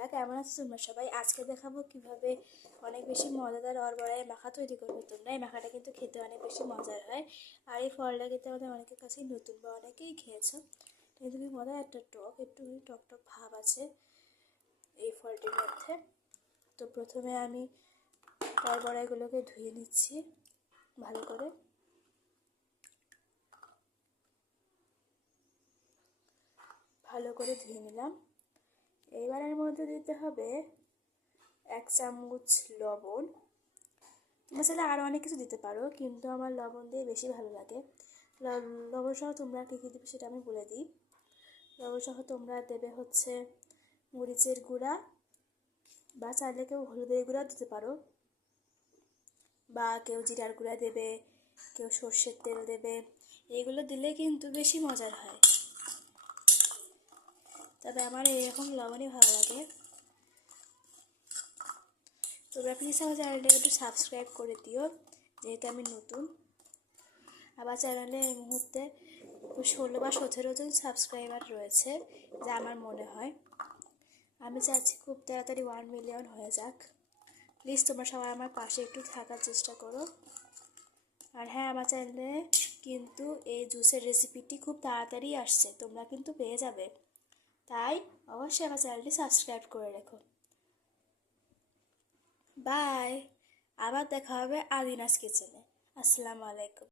বন্ধুরা, কেমন আছো তোমরা সবাই? আজকে দেখাবো কীভাবে অনেক বেশি মজাদার অরবড়ায় মাখা তৈরি করবে তোমরা। এই মাখাটা কিন্তু খেতে অনেক বেশি মজার হয়। আর এই ফলটা কিন্তু আমাদের অনেকের কাছেই নতুন বা অনেকেই খেয়েছো। কিন্তু কি মজা একটা টক একটু টক টক ভাব আছে এই ফলটির মধ্যে। তো প্রথমে আমি অরবড়াইগুলোকে ধুয়ে নিচ্ছি ভালো করে। ভালো করে ধুয়ে নিলাম। এইবারের মধ্যে দিতে হবে এক চামচ লবণ। তোমরা আরও অনেক কিছু দিতে পারো, কিন্তু আমার লবণ দিয়ে বেশি ভালো লাগে। লবণ সহ তোমরা কী কী দেবে সেটা আমি বলে দিই। লবণ সহ তোমরা দেবে হচ্ছে মরিচের গুঁড়া বা চাইলে কেউ হলুদের গুঁড়া দিতে পারো। বা কেউ জিরার গুঁড়া দেবে, কেউ সর্ষের তেল দেবে। এগুলো দিলে কিন্তু বেশি মজার হয়। তবে আমার এরকম লবণই ভালো লাগে। তোমরা প্লিজ আমার চ্যানেলটাকে একটু সাবস্ক্রাইব করে দিও, যেহেতু আমি নতুন। আমার চ্যানেলে এই মুহূর্তে ষোলো বা সতেরো জন সাবস্ক্রাইবার রয়েছে, যা আমার মনে হয়। আমি চাচ্ছি খুব তাড়াতাড়ি ওয়ান মিলিয়ন হয়ে যাক। প্লিজ তোমরা সবাই আমার পাশে একটু থাকার চেষ্টা করো। আর হ্যাঁ আমার চ্যানেলে কিন্তু এই জুসের রেসিপিটি খুব তাড়াতাড়ি আসছে, তোমরা কিন্তু পেয়ে যাবে। তাই অবশ্যই আমার চ্যানেলটি সাবস্ক্রাইব করে রেখো। বাই, আবার দেখা হবে আদিনাস কিচেনে। আসসালামু আলাইকুম।